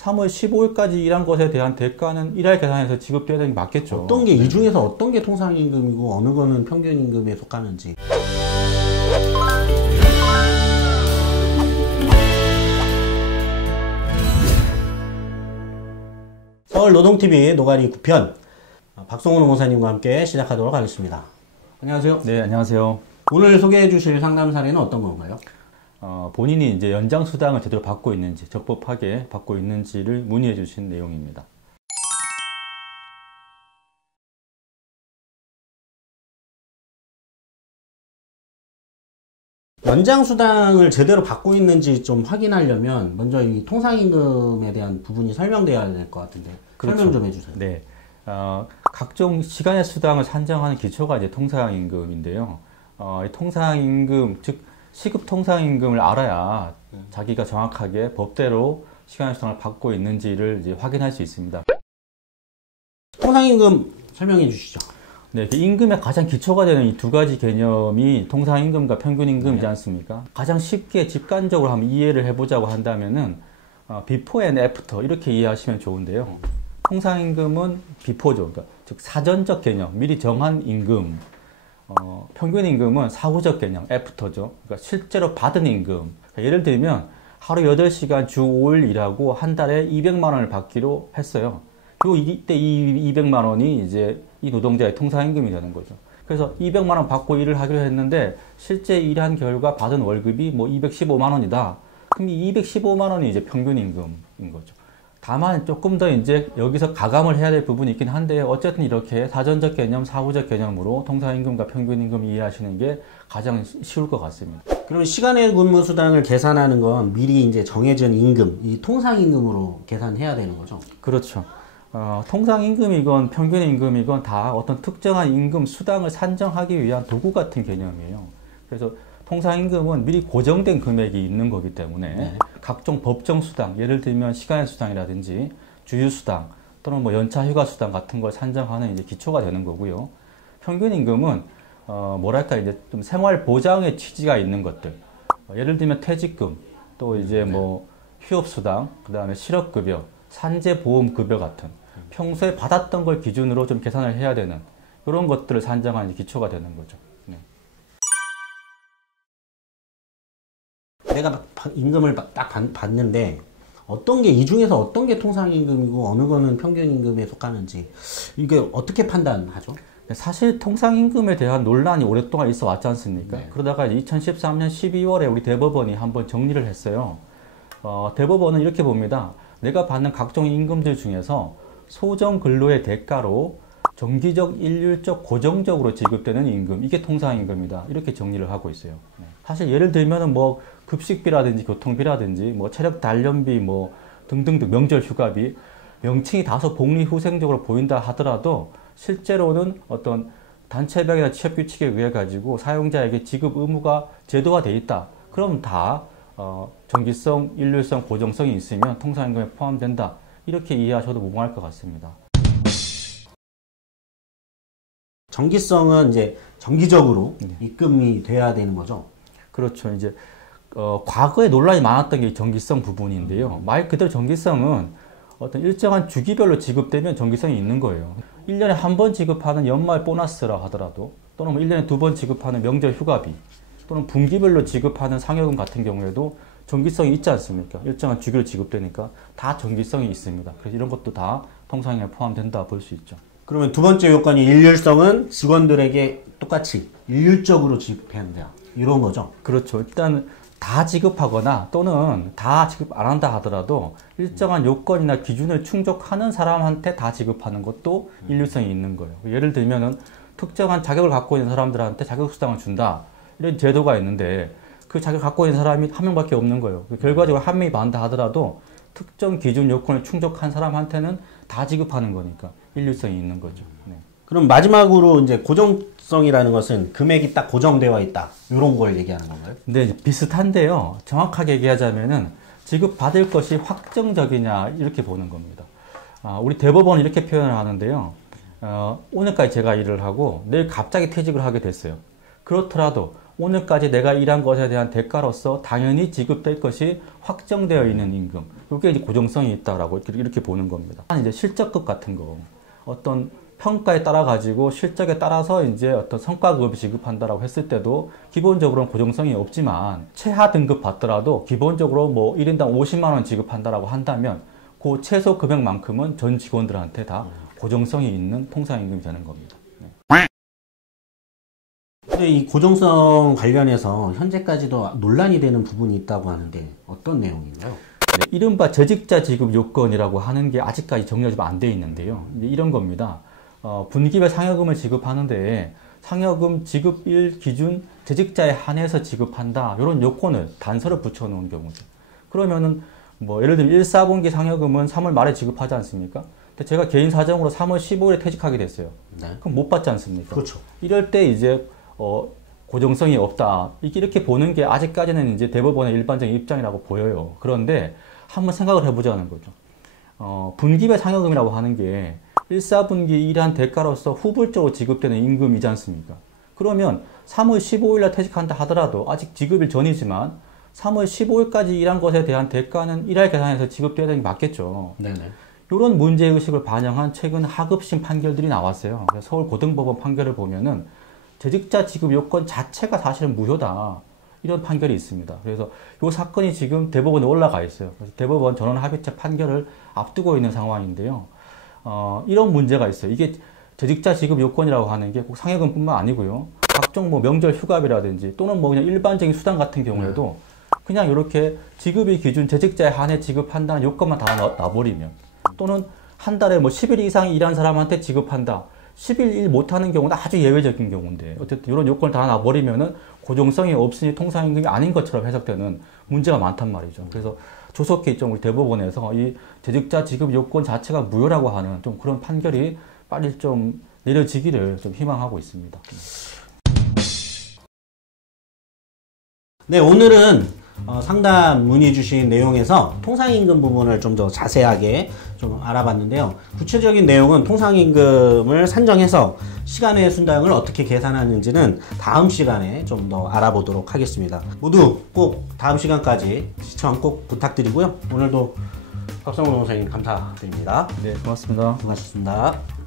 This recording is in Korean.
3월 15일까지 일한 것에 대한 대가는 일할 계산해서 지급돼야 되는 게 맞겠죠. 어떤 게, 이 중에서 어떤 게 통상임금이고 어느 거는 평균임금에 속하는지. 서울노동TV 노가리 9편 박성훈 노무사님과 함께 시작하도록 하겠습니다. 안녕하세요. 네, 안녕하세요. 오늘 소개해 주실 상담 사례는 어떤 건가요? 본인이 이제 연장 수당을 제대로 받고 있는지, 적법하게 받고 있는지를 문의해 주신 내용입니다. 연장 수당을 제대로 받고 있는지 좀 확인하려면 먼저 이 통상임금에 대한 부분이 설명돼야 될 것 같은데. 그렇죠. 설명 좀 해주세요. 네. 각종 시간의 수당을 산정하는 기초가 이제 통상임금인데요. 이 통상임금, 즉 시급 통상임금을 알아야 자기가 정확하게 법대로 시간의 수당을 받고 있는지를 이제 확인할 수 있습니다. 통상임금 설명해 주시죠. 네, 그 임금의 가장 기초가 되는 이 두 가지 개념이 통상임금과 평균임금이지 않습니까? 가장 쉽게 직관적으로 한번 이해를 해보자고 한다면은 before and after 이렇게 이해하시면 좋은데요. 통상임금은 before죠. 그러니까 즉 사전적 개념, 미리 정한 임금. 평균임금은 사후적 개념, after죠. 그러니까 실제로 받은 임금. 그러니까 예를 들면 하루 8시간 주 5일 일하고 한 달에 200만 원을 받기로 했어요. 그리고 이때 이 200만 원이 이제 이 노동자의 통상임금이 되는 거죠. 그래서 200만 원 받고 일을 하기로 했는데 실제 일한 결과 받은 월급이 뭐 215만 원이다. 그럼 이 215만 원이 이제 평균임금인 거죠. 다만 조금 더 이제 여기서 가감을 해야 될 부분이 있긴 한데 어쨌든 이렇게 사전적 개념, 사후적 개념으로 통상임금과 평균임금 이해하시는 게 가장 쉬울 것 같습니다. 그럼 시간의 근무 수당을 계산하는 건 미리 이제 정해진 임금, 이 통상임금으로 계산해야 되는 거죠? 그렇죠. 통상임금이건 평균임금이건 다 어떤 특정한 임금 수당을 산정하기 위한 도구 같은 개념이에요. 그래서 통상임금은 미리 고정된 금액이 있는 거기 때문에 각종 법정 수당, 예를 들면 시간의 수당이라든지 주휴수당 또는 뭐 연차 휴가 수당 같은 걸 산정하는 이제 기초가 되는 거고요. 평균임금은 뭐랄까 이제 좀 생활 보장의 취지가 있는 것들, 예를 들면 퇴직금, 또 이제 뭐 휴업수당, 그 다음에 실업급여, 산재보험급여 같은 평소에 받았던 걸 기준으로 좀 계산을 해야 되는 그런 것들을 산정하는 기초가 되는 거죠. 네. 내가 임금을 딱 받는데 어떤 게, 이 중에서 어떤 게 통상임금이고 어느 거는 평균임금에 속하는지 이게 어떻게 판단하죠? 사실 통상임금에 대한 논란이 오랫동안 있어 왔지 않습니까? 네. 그러다가 2013년 12월에 우리 대법원이 한번 정리를 했어요. 대법원은 이렇게 봅니다. 내가 받는 각종 임금들 중에서 소정 근로의 대가로 정기적, 일률적, 고정적으로 지급되는 임금, 이게 통상임금이다. 이렇게 정리를 하고 있어요. 사실 예를 들면은 뭐 급식비라든지 교통비라든지 뭐 체력 단련비 뭐 등등등 명절 휴가비, 명칭이 다소 복리후생적으로 보인다 하더라도 실제로는 어떤 단체벽이나 취업규칙에 의해 가지고 사용자에게 지급 의무가 제도화 돼 있다. 그럼 다 정기성, 일률성, 고정성이 있으면 통상임금에 포함된다. 이렇게 이해하셔도 무방할 것 같습니다. 정기성은 이제 정기적으로 입금이 돼야 되는 거죠? 그렇죠. 이제 과거에 논란이 많았던 게 정기성 부분인데요. 말 그대로 정기성은 어떤 일정한 주기별로 지급되면 정기성이 있는 거예요. 1년에 한 번 지급하는 연말 보너스라 하더라도 또는 1년에 2번 지급하는 명절 휴가비 또는 분기별로 지급하는 상여금 같은 경우에도 정기성이 있지 않습니까? 일정한 주기로 지급되니까 다 정기성이 있습니다. 그래서 이런 것도 다 통상임금에 포함된다 볼 수 있죠. 그러면 두 번째 요건이 일률성은 직원들에게 똑같이 일률적으로 지급해야 한다. 이런 거죠? 그렇죠. 일단 다 지급하거나 또는 다 지급 안 한다 하더라도 일정한 요건이나 기준을 충족하는 사람한테 다 지급하는 것도 일률성이 있는 거예요. 예를 들면은 특정한 자격을 갖고 있는 사람들한테 자격수당을 준다. 이런 제도가 있는데 그 자격 갖고 있는 사람이 한 명밖에 없는 거예요. 결과적으로 한 명이 받는다 하더라도 특정 기준 요건을 충족한 사람한테는 다 지급하는 거니까 일률성이 있는 거죠. 네. 그럼 마지막으로 이제 고정성이라는 것은 금액이 딱 고정되어 있다. 이런 걸 얘기하는 건가요? 네, 비슷한데요. 정확하게 얘기하자면은 지급받을 것이 확정적이냐 이렇게 보는 겁니다. 우리 대법원은 이렇게 표현을 하는데요. 오늘까지 제가 일을 하고 내일 갑자기 퇴직을 하게 됐어요. 그렇더라도 오늘까지 내가 일한 것에 대한 대가로서 당연히 지급될 것이 확정되어 있는 임금. 이게 이제 고정성이 있다라고 이렇게 보는 겁니다. 이제 실적급 같은 거, 어떤 평가에 따라 가지고 실적에 따라서 이제 어떤 성과급을 지급한다라고 했을 때도 기본적으로는 고정성이 없지만 최하 등급 받더라도 기본적으로 뭐 1인당 50만 원 지급한다라고 한다면 그 최소 금액만큼은 전 직원들한테 다 고정성이 있는 통상임금이 되는 겁니다. 근데 이 고정성 관련해서 현재까지도 논란이 되는 부분이 있다고 하는데 어떤 내용인가요? 네, 이른바 재직자 지급 요건이라고 하는 게 아직까지 정리가 좀 안 돼 있는데요. 이런 겁니다. 분기별 상여금을 지급하는데 상여금 지급일 기준 재직자에 한해서 지급한다. 이런 요건을 단서를 붙여놓은 경우죠. 그러면은 뭐 예를 들면 1, 4분기 상여금은 3월 말에 지급하지 않습니까? 근데 제가 개인 사정으로 3월 15일에 퇴직하게 됐어요. 네. 그럼 못 받지 않습니까? 그렇죠. 이럴 때 이제 고정성이 없다. 이렇게 보는 게 아직까지는 이제 대법원의 일반적인 입장이라고 보여요. 그런데 한번 생각을 해보자는 거죠. 분기별 상여금이라고 하는 게 1, 4분기 일한 대가로서 후불적으로 지급되는 임금이지 않습니까? 그러면 3월 15일날 퇴직한다 하더라도 아직 지급일 전이지만 3월 15일까지 일한 것에 대한 대가는 일할 계산해서 지급돼야 되는 게 맞겠죠. 네네. 이런 문제의식을 반영한 최근 하급심 판결들이 나왔어요. 그래서 서울고등법원 판결을 보면은 재직자 지급 요건 자체가 사실은 무효다. 이런 판결이 있습니다. 그래서 이 사건이 지금 대법원에 올라가 있어요. 그래서 대법원 전원 합의체 판결을 앞두고 있는 상황인데요. 이런 문제가 있어요. 이게 재직자 지급 요건이라고 하는 게 꼭 상여금뿐만 아니고요. 각종 뭐 명절 휴가비라든지 또는 뭐 그냥 일반적인 수당 같은 경우에도 그냥 이렇게 지급일 기준 재직자에 한해 지급한다는 요건만 다 놔버리면 또는 한 달에 뭐 10일 이상 일한 사람한테 지급한다. 10일 일 못하는 경우는 아주 예외적인 경우인데 어쨌든 이런 요건을 다 놔버리면은 고정성이 없으니 통상임금이 아닌 것처럼 해석되는 문제가 많단 말이죠. 그래서 조속히 좀 우리 대법원에서 이 재직자 지급 요건 자체가 무효라고 하는 좀 그런 판결이 빨리 좀 내려지기를 좀 희망하고 있습니다. 네, 오늘은 상담 문의 주신 내용에서 통상임금 부분을 좀 더 자세하게 좀 알아봤는데요. 구체적인 내용은 통상임금을 산정해서 시간의 순당을 어떻게 계산하는지는 다음 시간에 좀 더 알아보도록 하겠습니다. 모두 꼭 다음 시간까지 시청 꼭 부탁드리고요. 오늘도 박성훈 선생님 감사드립니다. 네, 고맙습니다. 고맙습니다.